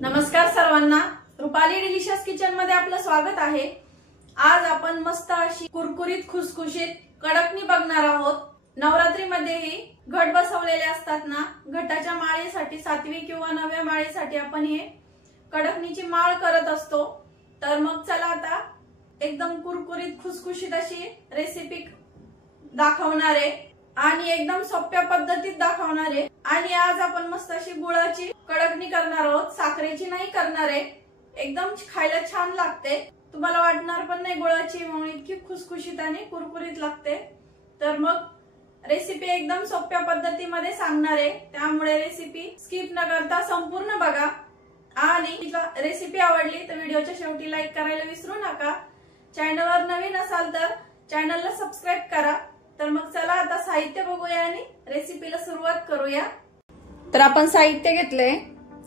नमस्कार सर्वांना, Rupali delicious kitchen मध्ये आपलं स्वागत आहे। आज आपण मस्त अशी कुरकुरीत खुसखुशीत कडकणी बघणार आहोत। नवरात्रीमध्येही घट बसवलेले असतात ना, घटाच्या माळेसाठी 7वी किंवा 9व्या माळेसाठी आपण हे कडकणीची माळ करत असतो। तर मग चला आता एकदम कुरकुरीत खुसखुशीत अशी रेसिपी दाखवणार आहे आणि एकदम सोप्या पद्धतीत दाखवणार आहे। आणि आज आपण मस्त अशी गुळाची कडकणी करणार आहोत, साखरेची नाही करणार आहे। एकदम खायला छान लागते, तुम्हाला वाटणार पण नाही गुळाची, म्हणून इतकी खुसखुशीत आणि कुरकुरीत लागते। तर मग रेसिपी एकदम सोप्या पद्धतीमध्ये सांगणार आहे, त्यामुळे रेसिपी स्किप न करता संपूर्ण बघा। आणि रेसिपी आवडली तर व्हिडिओच्या शेवटी लाईक करायला विसरू नका। चॅनलवर नवीन असाल तर चॅनलला सबस्क्राइब करा। तर मग चला आता साहित्य बघूया आणि रेसिपीला सुरुवात करूया। तर आपण साहित्य घेतले,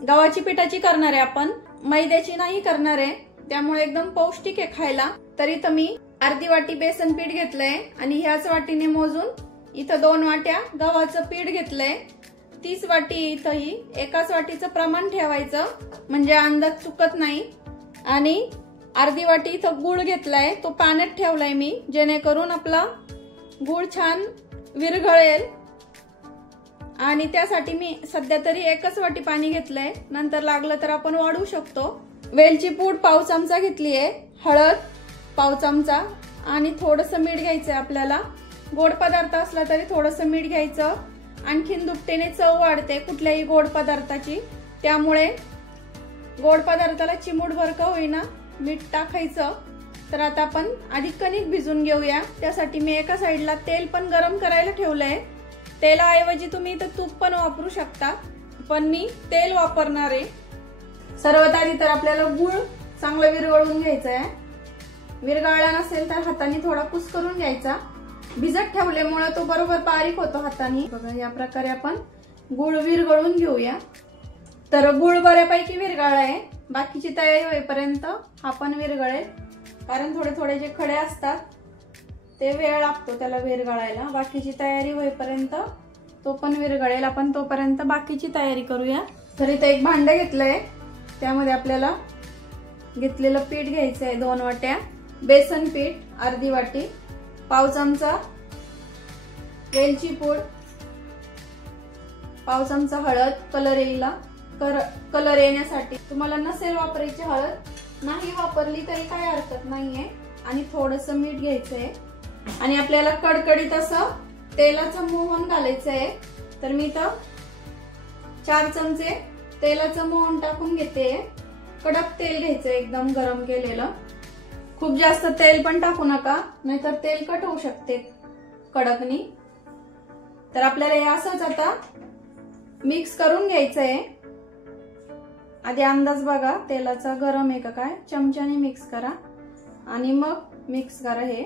गव्हाची पिठाची करणार आहे आपण, मैद्याची नाही करणार आहे, त्यामुळे एकदम पौष्टिक आहे खायला। तरी तर मी अर्धी वाटी बेसन पीठ घेतलंय आणि ह्याच वाटीने मोजून इथं 2 वाट्या गव्हाचं पीठ घेतलंय। 30 वाटी इथंही एकाच वाटीचं प्रमाण ठेवायचं, म्हणजे अंदाज चुकत नाही। आणि अर्धी वाटी इथं गुळ घेतलाय, तो पाण्यात ठेवलाय मी, जेणेकरून आपला गुळ छान विरघळेल। आणि त्यासाठी मी सध्या तरी एकच वाटी पाणी घेतलंय, नंतर लागलं तर आपण वाढवू शकतो। वेलची पूड पाव चमचा घेतलीये, हळद पाव चमचा आणि थोडंसं मीठ घ्यायचंय आपल्याला। गोड पदार्थ असला तरी थोडंसं मीठ घ्यायचं, आणखीन दुपटीने चव वाढते कुठल्याही गोड पदार्थाची, त्यामुळे गोड पदार्थाला चिमूटभर का होईना मीठ टाकायचं। तर आता आपण आधी कणिक भिजून घेऊया। त्यासाठी मी एका साइडला तेल पण गरम करायला ठेवलंय। तेलाऐवजी तुम्ही इथं तूप पण वापरू शकता, पण मी तेल वापरणार आहे। सर्वात आधी तर आपल्याला गुळ चांगलं विरघळून घ्यायचा आहे। विरघळला नसेल तर हाताने थोडा कुस करून घ्यायचा, भिजत ठेवल्यामुळे तो बरोबर बारीक होतो हाताने। बघा या प्रकारे आपण गुळ विरघळून घेऊया। तर गुळ बऱ्यापैकी विरघळलाय, बाकीची तयारी होईपर्यंत हा पण विरघळेल, कारण थोडे थोडे जे खडे असतात ते वेळ लागतो त्याला विरघळायला। बाकीची तयारी होईपर्यंत तो पण विरघळेल, आपण तोपर्यंत बाकीची तयारी करूया। तर इथे एक भांड घेतलंय, त्यामध्ये आपल्याला घेतलेलं पीठ घ्यायचंय 2 वाट्या बेसन पीठ, अर्धी वाटी, पाव चमचा वेलची पूड, पाव चमचा हळद कलर येण्यासाठी। तुम्हाला नसेल वापरायची हळद, नाही वापरली तरी काही हरकत नाहीये। आणि थोडंसं मीठ घ्यायचंय आणि आपल्याला कडकडीत असं तेलाचं मोहन घालायचंय। तर मी इथं 4 चमचे तेलाचं मोहन टाकून घेते। कडक तेल घ्यायचं एकदम गरम केलेलं, खूप जास्त तेल पण टाकू नका, नाहीतर तेलकट होऊ शकते कडकणी। तर आपल्याला हे असंच आता मिक्स करून घ्यायचंय। आधी अंदाज बघा तेलाचा गरम आहे का काय, चमच्याने मिक्स करा आणि मग मिक्स करा हे।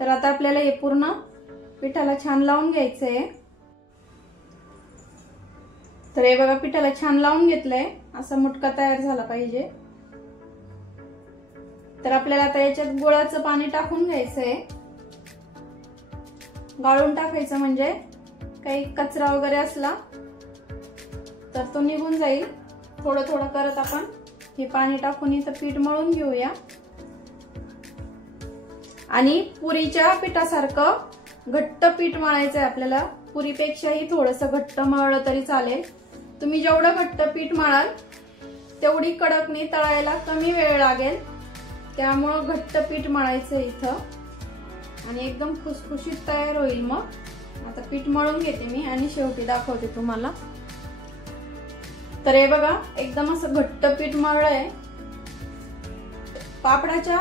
तर आता आपल्याला हे पूर्ण पिठाला छान लावून घ्यायचंय। तर हे बघा पिठाला छान लावून घेतलंय, असा मुटका तयार झाला पाहिजे। तर आपल्याला आता याच्यात गुळाचं पाणी टाकून घ्यायचंय, गाळून टाकायचं, म्हणजे काही कचरा वगैरे असला तर तो निघून जाईल। थोडं थोडं करत आपण हे पाणी टाकून इथं पीठ मळून घेऊया। आणि पुरीच्या पिठासारखं घट्ट पीठ मळायचंय आपल्याला, पुरीपेक्षाही थोडंसं घट्ट मळलं तरी चालेल। तुम्ही जेवढं घट्ट पीठ मळाल तेवढी कडकणी तळायला कमी वेळ लागेल, त्यामुळं घट्ट पीठ मळायचं इथं आणि एकदम खुसखुशीत तयार होईल। मग आता पीठ मळून घेते मी आणि शेवटी दाखवते तुम्हाला। तर हे बघा एकदम असं घट्ट पीठ मळलंय, पापडाच्या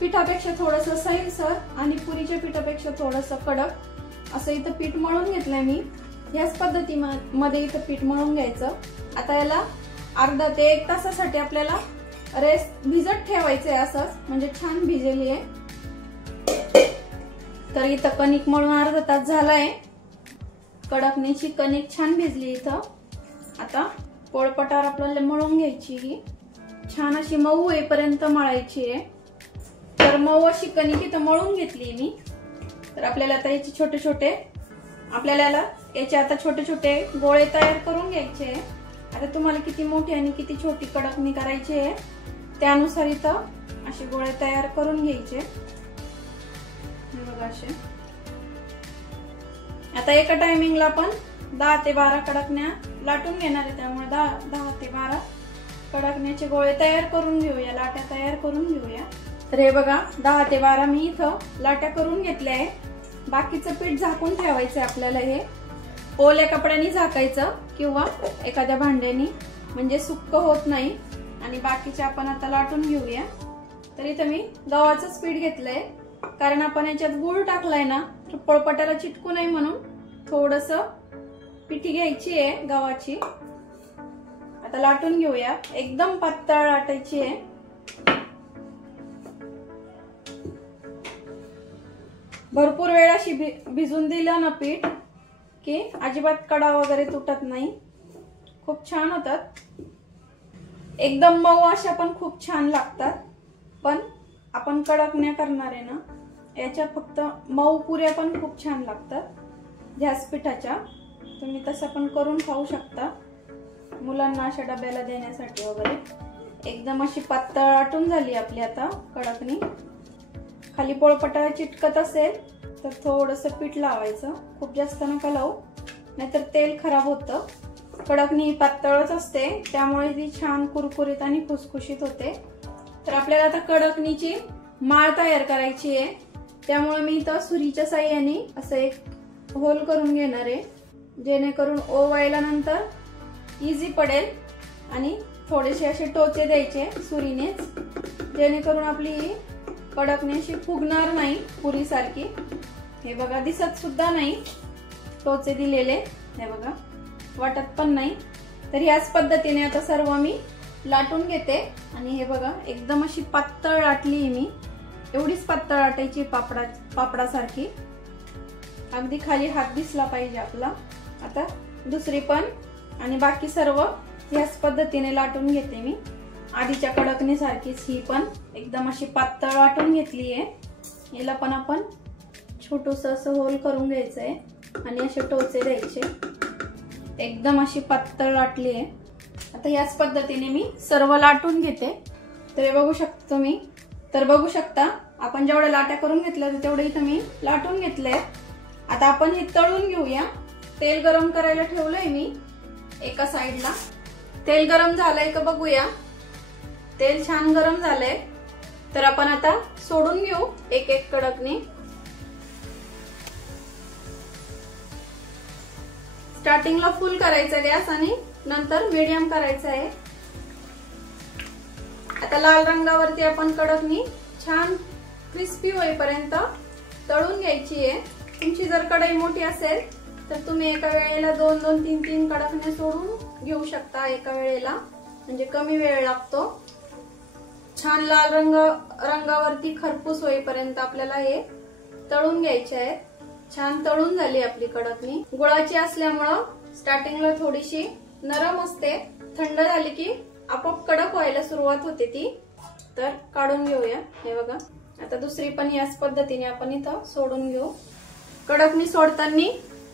पिठापेक्षा थोडंसं सैलसर आणि पुरीच्या पिठापेक्षा थोडंसं कडक असं इथं पीठ मळून घेतलंय मी। याच पद्धतीमध्ये इथं पीठ मळून घ्यायचं। आता याला अर्धा ते 1 तासासाठी आपल्याला भिजत ठेवायचंय, असंच म्हणजे छान भिजेली आहे। तर इथं कणिक मळून अर्धा तास झालाय, कडकणीची कणिक छान भिजली इथं। आता पोळपाटावर आपल्याला मळून घ्यायची, ही छान अशी मऊ होईपर्यंत मळायची आहे। तर मऊ अशी कणिक इथं मळून घेतली मी। तर आपल्याला आता याचे छोटे छोटे गोळे तयार करून घ्यायचे। आता तुम्हाला किती मोठी आणि किती छोटी कडकणी करायची आहे त्यानुसार इथं असे गोळे तयार करून घ्यायचे। हे बघा असे। आता एका टायमिंगला आपण 10 ते 12 कडकण्या लाटून घेणार आहे, त्यामुळे 10 ते 12 कडकण्याचे गोळे तयार करून घेऊया, लाट्या तयार करून घेऊया। तर हे बघा 10 ते 12 मी इथं लाट्या करून घेतल्या आहे। बाकीचं पीठ झाकून ठेवायचं आपल्याला, हे ओल्या कपड्याने झाकायचं किंवा एखाद्या भांड्याने, म्हणजे सुक्क होत नाही। आणि बाकीचे आपण आता लाटून घेऊया। तर इथं मी गव्हाचंच पीठ घेतलंय, कारण आपण याच्यात गूळ टाकलाय ना, तर पोळपाटाला चिटकू नये म्हणून थोडस पिठी घ्यायची आहे गव्हाची। आता लाटून घेऊया, एकदम पातळ लाटायची आहे। भरपूर वेळ अशी भिजून दिलं ना पीठ की अजिबात कडा वगैरे तुटत नाही, खूप छान होतात। एकदम मऊ अशा पण खूप छान लागतात, पण आपण कडकण्या करणार आहे ना, याच्या फक्त मऊ पुऱ्या पण खूप छान लागतात ह्याच पिठाच्या। तुम्ही तसं पण करून खाऊ शकता मुलांना अशा डब्याला देण्यासाठी वगैरे। एकदम अशी पातळ लाटून झाली आपली आता कडकणी। खाली पोळपाटाला चिटकत असेल तर थोडंसं पीठ लावायचं, खूप जास्त नका लावू, नाहीतर तेल खराब होतं। कडकणी पातळच असते, त्यामुळे ती छान कुरकुरीत आणि खुसखुशीत होते। तर आपल्याला आता कडकणीची माळ तयार करायची आहे, त्यामुळे मी इथं सुरीच्या साहाय्याने असं एक होल करून घेणार आहे, जेणेकरून ओवायला नंतर इझी पडेल। आणि थोडेसे असे टोचे द्यायचे सुरीनेच, जेणेकरून आपली कडकणी अशी फुगणार नाही पुरी सारखी। हे बघा दिसत सुद्धा नाही टोचे दिलेले, हे बघा वाटत पण नाही। तर याच पद्धतीने आता सर्व मी लाटून घेते। आणि हे बघा एकदम अशी पातळ लाटली मी, एवढीच पातळ लाटायची पापडासारखी, अगदी खाली हात दिसला पाहिजे आपला। आता दुसरी पण आणि बाकी सर्व याच पद्धतीने लाटून घेते मी। आधीच्या कडकणी सारखीच ही पण एकदम अशी पातळ लाटून घेतली आहे। याला पण आपण छोटूस असं होल करून घ्यायचंय आणि असे टोचे द्यायचे। एकदम अशी पातळ लाटली आहे। आता याच पद्धतीने मी सर्व लाटून घेते। तर हे बघू शकता तुम्ही, तर बघू शकता आपण जेवढ्या लाट्या करून घेतल्या तेवढे इथं मी लाटून घेतले। आता आपण हे तळून घेऊया। तेल गरम करायला ठेवलंय मी एका साईडला। तेल गरम झालंय का बघूया। तेल छान गरम झालंय, तर आपण आता सोडून घेऊ एक एक कडकणी। स्टार्टिंगला फुल करायचा गॅस आणि नंतर मीडियम करायचा आहे। आता लाल रंगावरती आपण कडकणी छान क्रिस्पी होईपर्यंत तळून घ्यायची आहे। तुमची जर कढई मोठी असेल तर तुम्ही एका वेळेला 2-2, 3-3 कडकण्या सोडून घेऊ शकता एका वेळेला, म्हणजे कमी वेळ लागतो। छान लाल रंगावरती खरपूस होईपर्यंत आपल्याला हे तळून घ्यायचे आहेत। छान तळून झाली आपली कडकणी। गुळाची असल्यामुळं स्टार्टिंगला थोडीशी नरम असते, थंड झाली की आपोआप कडक व्हायला सुरुवात होते ती। तर काढून घेऊया। हे बघा आता दुसरी पण याच पद्धतीने आपण इथं सोडून घेऊ। कडकणी सोडताना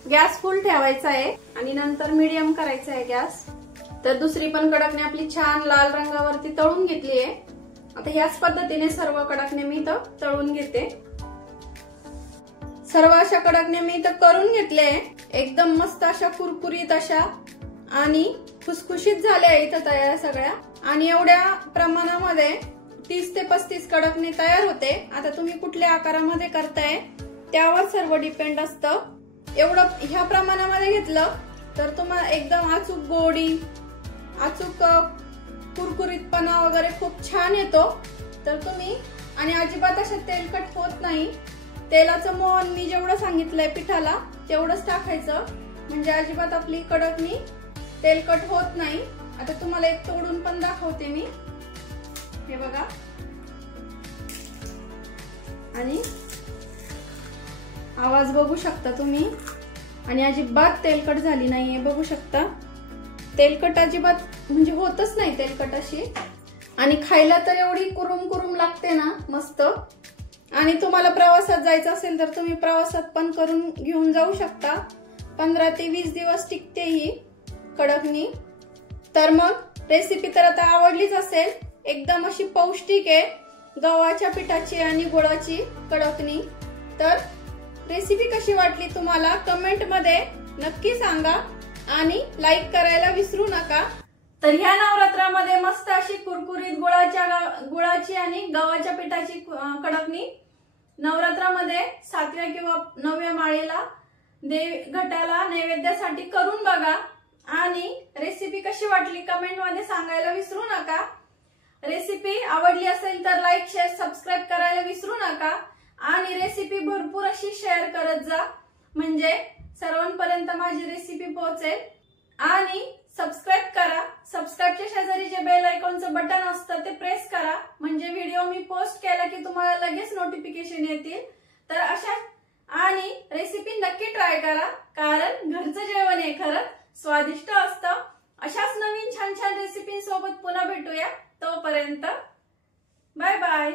गॅस फुल ठेवायचा आहे आणि नंतर मीडियम करायचा आहे गॅस। तर दुसरी पण कडकणी आपली छान लाल रंगावरती तळून घेतली आहे। आता ह्याच पद्धतीने सर्व कडकण्या मी इथं तळून घेते। सर्व अशा कडकण्या मी इथं करून घेतले, एकदम मस्त अशा कुरकुरीत अशा आणि खुसखुशीत झाल्या इथं तयार सगळ्या। आणि एवढ्या प्रमाणामध्ये 30 ते 35 कडकणी तयार होते। आता तुम्ही कुठल्या आकारामध्ये करताय त्यावर सर्व डिपेंड असतं। एवढं ह्या प्रमाणामध्ये घेतलं तर तुम्हाला एकदम अचूक गोडी, अचूक कुरकुरीतपणा वगैरे खूप छान येतो। तर तुम्ही आणि अजिबात अशा तेलकट होत नाही। तेलाचं मोहन मी जेवढं सांगितलंय पिठाला तेवढंच टाकायचं, म्हणजे अजिबात आपली कडकणी तेलकट होत नाही। आता तुम्हाला एक तोडून पण दाखवते मी, हे बघा। आणि आवाज बघू शकता तुम्ही, आणि अजिबात तेलकट झाली नाहीये, बघू शकता। तेलकट अजिबात म्हणजे होतच नाही तेलकट अशी, आणि खायला तर एवढी कुरुम कुरुम लागते ना मस्त। आणि तुम्हाला प्रवासात जायचं असेल तर तुम्ही प्रवासात पण करून घेऊन जाऊ शकता। 15 ते 20 दिवस टिकते ही कडकणी। तर मग रेसिपी तर आता आवडलीच असेल, एकदम अशी पौष्टिक आहे, गव्हाच्या पिठाची आणि गुळाची कडकणी। तर रेसिपी कशी वाटली तुम्हाला कमेंट मध्ये नक्की सांगा आणि लाईक करायला विसरू नका। तर ह्या नवरात्रामध्ये मस्त अशी कुरकुरीत गुळाची आणि गव्हाच्या पिठाची कडकणी नवरात्रामध्ये 7व्या किंवा 9व्या माळेला घटाला नैवेद्यासाठी करून बघा आणि रेसिपी कशी वाटली कमेंट मध्ये सांगायला विसरू नका। रेसिपी आवडली असेल तर लाईक शेअर सबस्क्राईब करायला विसरू नका आणि रेसिपी भरपूर अशी शेअर करत जा, म्हणजे सर्वांपर्यंत माझी रेसिपी पोहोचेल। आणि सबस्क्राईब करा, सबस्क्राईबच्या शेजारी जे बेल आयकॉनचं बटन असतं ते प्रेस करा, म्हणजे व्हिडिओ मी पोस्ट केला की तुम्हाला लगेच नोटिफिकेशन येतील। तर अशा आणि रेसिपी नक्की ट्राय करा, कारण घरचं जेवण आहे खरंच स्वादिष्ट असतं। अशाच नवीन छान छान रेसिपी सोबत पुन्हा भेटूया, तोपर्यंत बाय बाय।